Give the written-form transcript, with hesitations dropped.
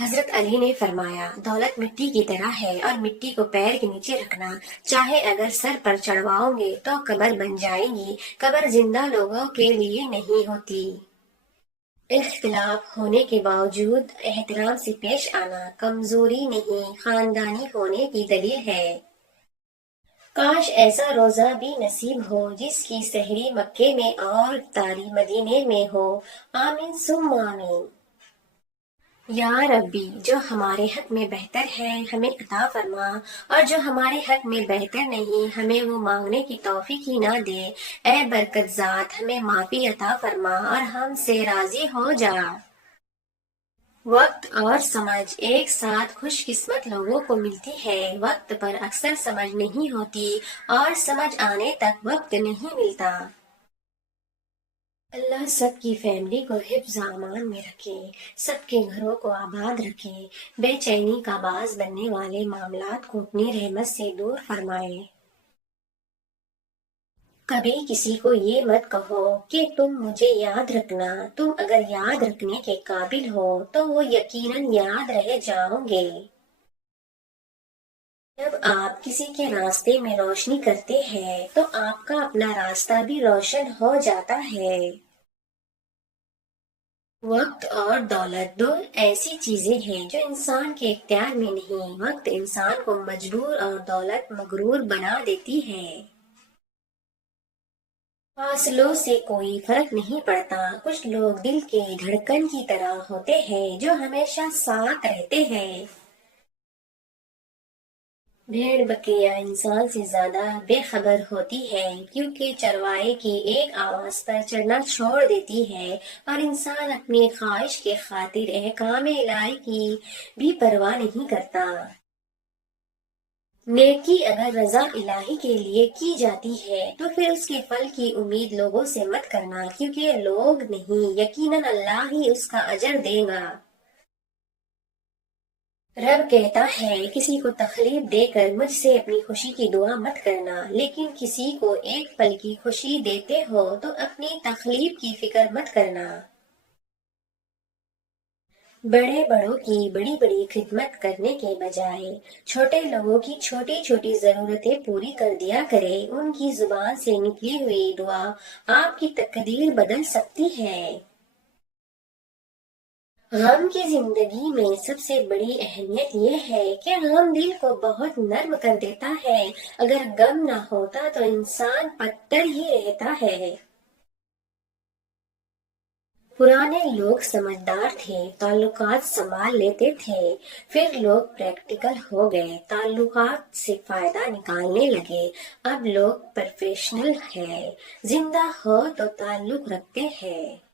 حضرت علی نے فرمایا، دولت مٹی کی طرح ہے اور مٹی کو پیر کے نیچے رکھنا، چاہے اگر سر پر چڑھواؤ گے تو قبر بن جائے گی، قبر زندہ لوگوں کے لیے نہیں ہوتی۔ اختلاف ہونے کے باوجود احترام سے پیش آنا کمزوری نہیں، خاندانی ہونے کی دلیل ہے۔ کاش ایسا روزہ بھی نصیب ہو جس کی سحری مکے میں اور افطاری مدینے میں ہو۔ آمین ثم آمین۔ یا ربی، جو ہمارے حق میں بہتر ہے ہمیں عطا فرما، اور جو ہمارے حق میں بہتر نہیں ہمیں وہ مانگنے کی توفیق ہی نہ دے۔ اے برکت ذات، ہمیں معافی عطا فرما اور ہم سے راضی ہو جا۔ وقت اور سمجھ ایک ساتھ خوش قسمت لوگوں کو ملتی ہے۔ وقت پر اکثر سمجھ نہیں ہوتی اور سمجھ آنے تک وقت نہیں ملتا۔ اللہ سب کی فیملی کو حفظ امان میں رکھے، سب کے گھروں کو آباد رکھے، بے چینی کا باعث بننے والے معاملات کو اپنی رحمت سے دور فرمائے۔ کبھی کسی کو یہ مت کہو کہ تم مجھے یاد رکھنا، تم اگر یاد رکھنے کے قابل ہو تو وہ یقیناً یاد رہ جاؤ گے۔ جب آپ کسی کے راستے میں روشنی کرتے ہیں تو آپ کا اپنا راستہ بھی روشن ہو جاتا ہے۔ وقت اور دولت دو ایسی چیزیں ہیں جو انسان کے اختیار میں نہیں۔ وقت انسان کو مجبور اور دولت مغرور بنا دیتی ہے۔ فاصلوں سے کوئی فرق نہیں پڑتا، کچھ لوگ دل کے دھڑکن کی طرح ہوتے ہیں جو ہمیشہ ساتھ رہتے ہیں۔ بھیڑ بکریاں انسان سے زیادہ بے خبر ہوتی ہے کیونکہ چرواہے کی ایک آواز پر چڑھنا چھوڑ دیتی ہے، اور انسان اپنی خواہش کے خاطر احکام الہی کی بھی پرواہ نہیں کرتا۔ نیکی اگر رضا الہی کے لیے کی جاتی ہے تو پھر اس کے پھل کی امید لوگوں سے مت کرنا، کیونکہ لوگ نہیں، یقیناً اللہ ہی اس کا اجر دے گا۔ رب کہتا ہے، کسی کو تکلیف دے کر مجھ سے اپنی خوشی کی دعا مت کرنا، لیکن کسی کو ایک پل کی خوشی دیتے ہو تو اپنی تکلیف کی فکر مت کرنا۔ بڑے بڑوں کی بڑی بڑی خدمت کرنے کے بجائے چھوٹے لوگوں کی چھوٹی چھوٹی ضرورتیں پوری کر دیا کرے۔ ان کی زبان سے نکلی ہوئی دعا آپ کی تقدیر بدل سکتی ہے۔ غم کی زندگی میں سب سے بڑی اہمیت یہ ہے کہ غم دل کو بہت نرم کر دیتا ہے۔ اگر غم نہ ہوتا تو انسان پتھر ہی رہتا ہے۔ پرانے لوگ سمجھدار تھے، تعلقات سنبھال لیتے تھے، پھر لوگ پریکٹیکل ہو گئے، تعلقات سے فائدہ نکالنے لگے۔ اب لوگ پروفیشنل ہیں، زندہ ہو تو تعلق رکھتے ہیں۔